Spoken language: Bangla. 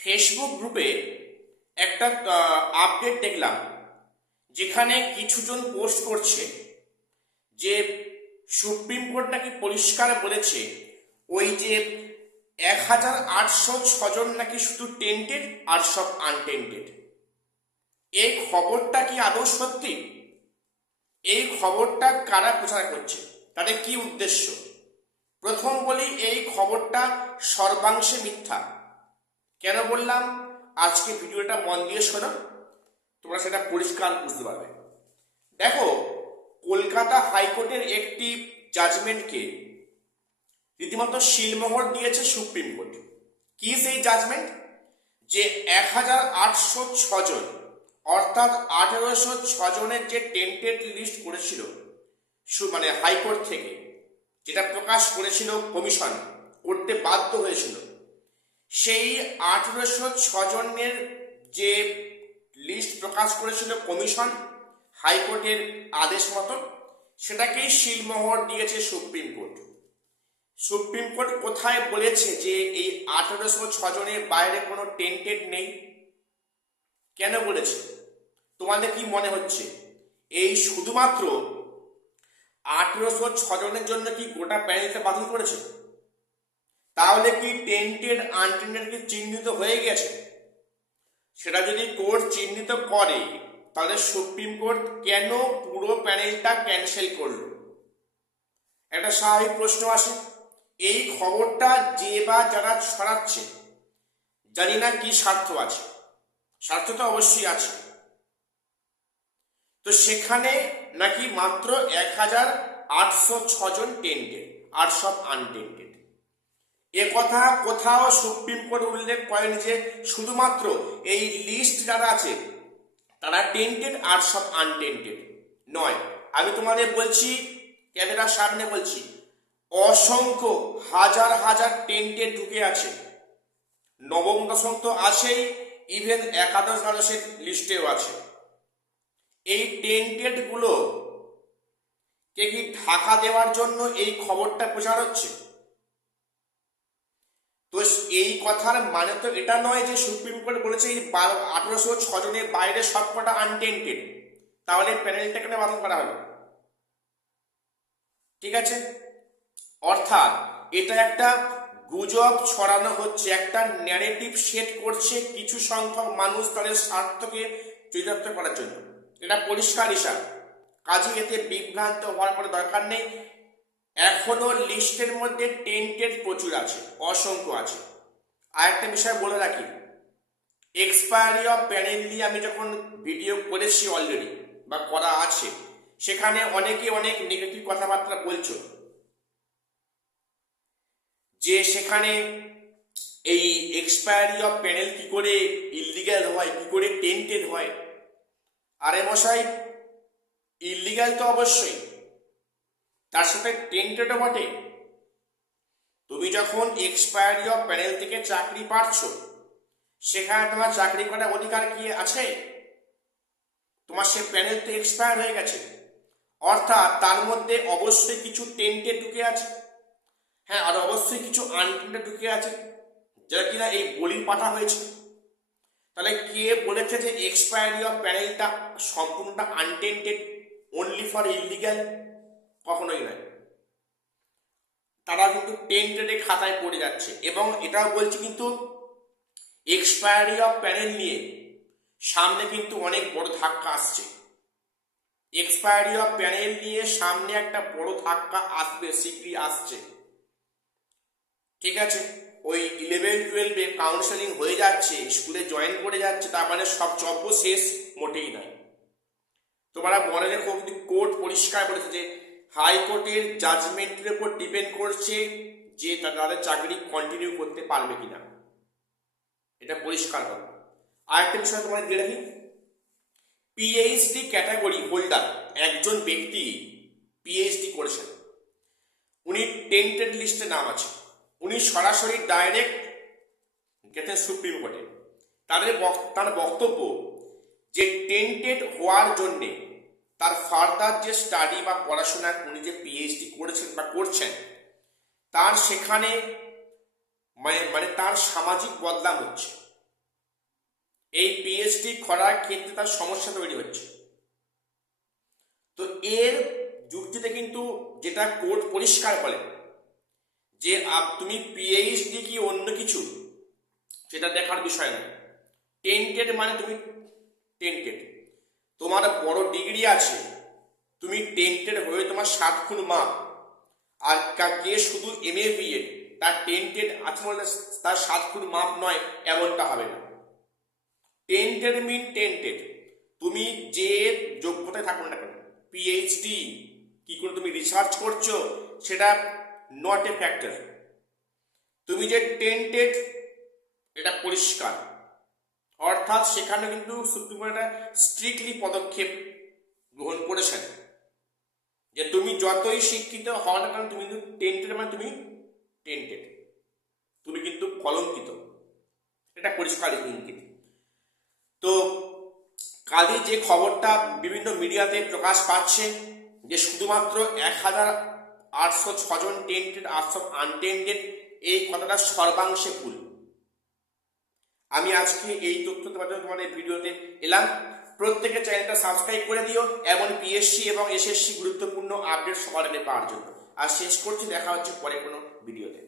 ফেসবুক গ্রুপে একটা আপডেট দেখলাম, যেখানে কিছুজন পোস্ট করছে যে সুপ্রিম কোর্ট নাকি পরিষ্কার বলেছে ওই যে 1806 জন নাকি শুধু টেন্টেড আর সব আনটেন্টেড। এই খবরটা কি আদৌ সত্যি? এই খবরটা কারা প্রচার করছে, তাদের কি উদ্দেশ্য? প্রথম বলি, এই খবরটা সর্বাংশে মিথ্যা। কেন বললাম? আজকে ভিডিওটা মন দিয়ে শোনো, তোমরা সেটা পরিষ্কার বুঝতে পারবে। দেখো, কলকাতা হাইকোর্টের একটি জাজমেন্টকে রীতিমতো শিলমোহর দিয়েছে সুপ্রিম কোর্ট। কি সেই জাজমেন্ট? যে 1806 জন, অর্থাৎ 1806 জনের যে টেন্টেড লিস্ট করেছিল মানে হাইকোর্ট থেকে, যেটা প্রকাশ করেছিল কমিশন, করতে বাধ্য হয়েছিল, সেই 1806 জনের যে লিস্ট প্রকাশ করেছিল কমিশন হাইকোর্টের আদেশ মতো, সেটাকেই শিলমোহর দিয়েছে সুপ্রিম কোর্ট। সুপ্রিম কোর্ট কোথায় বলেছে যে এই 1806 জনের বাইরে কোনো টেন্টেড নেই? কেন বলেছে? তোমাদের কি মনে হচ্ছে এই শুধুমাত্র 1806 জনের জন্য কি গোটা প্যানেলটা বাতিল করেছে? তাহলে কি টেন্টেড আনটেন্টেড কি চিহ্নিত হয়ে গেছে? সেটা যদি কোর্ট চিহ্নিত করে, তাহলে সুপ্রিম কোর্ট কেন পুরো প্যানেলটা ক্যান্সেল করলো? একটা স্বাভাবিক প্রশ্ন আসে। এই খবরটা যে বা যারা ছড়াচ্ছে, জানি না কি স্বার্থ আছে। স্বার্থ তো অবশ্যই আছে। তো সেখানে নাকি মাত্র 1806 জন টেন্টেড আর সব আনটেন্টেড। এ কথা কোথাও সুপ্রিম কোর্ট উল্লেখ করেনি যে শুধুমাত্র এই লিস্ট যারা আছে তারা টেন্টেড আর সব আনটেন্টেড নয়। আমি তোমাদের বলছি, ক্যামেরার সামনে বলছি, অসংখ্য হাজার হাজার টেন্টেড ঢুকে আছে। নবম দশম তো আছেই, ইভেন একাদশ দ্বাদশের লিস্টেও আছে। এই টেন্টেড গুলো কে কি ঢাকা দেওয়ার জন্য এই খবরটা প্রচার হচ্ছে? তো এই কথার মানে তো এটা নয় যে সুপ্রিম কোর্ট বলেছে এই 1806 জনের বাইরে সবকটা আনটেন্টেড, তাহলে প্যানেলটা কেন বাতিল করা হলো? ঠিক আছে, অর্থাৎ এটা একটা গুজব ছড়ানো হচ্ছে, একটা ন্যারেটিভ সেট করছে কিছু সংখ্যক মানুষ তাদের স্বার্থকে চরিতার্থ করার জন্য। এটা পরিষ্কার ইশারা। কাজে এতে বিভ্রান্ত হওয়ার কোনো দরকার নেই। এখনো লিস্টের মধ্যে টেন্টেড প্রচুর আছে, অসংখ্য আছে। আর একটা বিষয় বলে রাখি, এক্সপায়ারি অফ প্যানেল নিয়ে আমি যখন ভিডিও করেছি অলরেডি বা করা আছে, সেখানে অনেকে অনেক নেগেটিভ কথাবার্তা বলছো যে সেখানে এই এক্সপায়ারি অফ প্যানেল কি করে ইললিগ্যাল হয়, কি করে টেন্টেড হয়। আরে মশাই, ইললিগ্যাল তো অবশ্যই, তার সাথে টেন্টেডও বটে। তুমি যখন এক্সপায়ারি অফ প্যানেল থেকে চাকরি পাচ্ছ, সেখানে তোমার চাকরি করার অধিকার কি আছে? তোমার সে প্যানেল তো এক্সপায়ার হয়ে গেছে, অর্থাৎ তার মধ্যে অবশ্যই কিছু টেন্টেড ঢুকে আছে। হ্যাঁ, আর অবশ্যই কিছু আনটেন্টেড ঢুকে আছে, যারা কিনা এই বলির পাঠা হয়েছে। তাহলে কে বলেছে যে এক্সপায়ারি অফ প্যানেলটা সম্পূর্ণটা আনটেন্টেড, অনলি ফর ইললিগ্যাল? কখনোই নয়। তারা কিন্তু টেন্টেড খাতায় পড়ে যাচ্ছে। এবং এটাও বলছি কিন্তু এক্সপায়ারি অফ প্যানেল নিয়ে সামনে কিন্তু অনেক বড় ধাক্কা আসছে। এক্সপায়ারি অফ প্যানেল নিয়ে সামনে একটা বড় ধাক্কা আসবে, শীঘ্রই আসছে। ঠিক আছে, ওই 11-12-এ কাউন্সেলিং হয়ে যাচ্ছে, স্কুলে জয়েন করে যাচ্ছে, তার মানে সব চব্য শেষ? মোটেই নয়। তোমরা মনে রেখো, কোর্ট পরিষ্কার বলেছে যে হাইকোর্টের জাজমেন্টের উপর ডিপেন্ড করছে যে তাদের চাকরি কন্টিনিউ করতে পারবে কিনা। এটা পরিষ্কার হবে। আরেকটা বিষয় তোমাদের দিয়ে রাখি, পিএইচডি ক্যাটাগরি হোল্ডার একজন ব্যক্তি পিএইচডি করেছেন, উনি টেন্টেড লিস্টে নাম আছে, উনি সরাসরি ডাইরেক্ট গেছেন সুপ্রিম কোর্টে। তার বক্তব্য যে টেন্টেড হওয়ার জন্যে তার ফার্দার যে স্টাডি বা পড়াশোনা উনি যে পিএইচডি করেছেন বা করছেন, তার সেখানে মানে তার সামাজিক বদলাম হচ্ছে। এই পিএইচডি করার ক্ষেত্রে তার সমস্যা তৈরি হচ্ছে। তো এর যুক্তিতে কিন্তু যেটা কোর্ট পরিষ্কার বলে যে তুমি পিএইচডি কি অন্য কিছু সেটা দেখার বিষয় না। টেন্টেড মানে তুমি টেন্টেড, তোমার বড় ডিগ্রি আছে, তুমি টেন্টেড হয়ে তোমার 60 খুন মাপ, আর কে শুধু এমএ বিএড তার টেন্টেড আছে বলে তার 60 খুন মাপ নয়, এমনটা হবে না। টেন্টেড মিন টেন্টেড, তুমি যে যোগ্যতায় থাকো না কেন, পিএইচডি কি করে তুমি রিসার্চ করছো সেটা নট এ ফ্যাক্টর। তুমি যে টেন্টেড এটা পরিষ্কার, অর্থাৎ সেখানে কিন্তু সুপ্রিম কোর্ট একটা স্ট্রিক্টলি পদক্ষেপ গ্রহণ করেছেন যে তুমি যতই শিক্ষিত হও না কেন তুমি কিন্তু টেন্টেড মানে তুমি টেন্টেড, তুমি কিন্তু কলঙ্কিত, এটা পরিষ্কার ইঙ্গিত। তো কালই যে খবরটা বিভিন্ন মিডিয়াতে প্রকাশ পাচ্ছে যে শুধুমাত্র 1806 জন টেন্টেড, 800 আনটেন্টেড, এই কথাটা সর্বাংশে ভুল। আমি আজকে এই তথ্য তোমাদের এই ভিডিওতে এলাম। প্রত্যেকের চ্যানেলটা সাবস্ক্রাইব করে দিও এমন পিএসসি এবং এসএসসি গুরুত্বপূর্ণ আপডেট সবার আগে পাওয়ার জন্য। আর শেষ করছি, দেখা হচ্ছে পরে কোনো ভিডিওতে।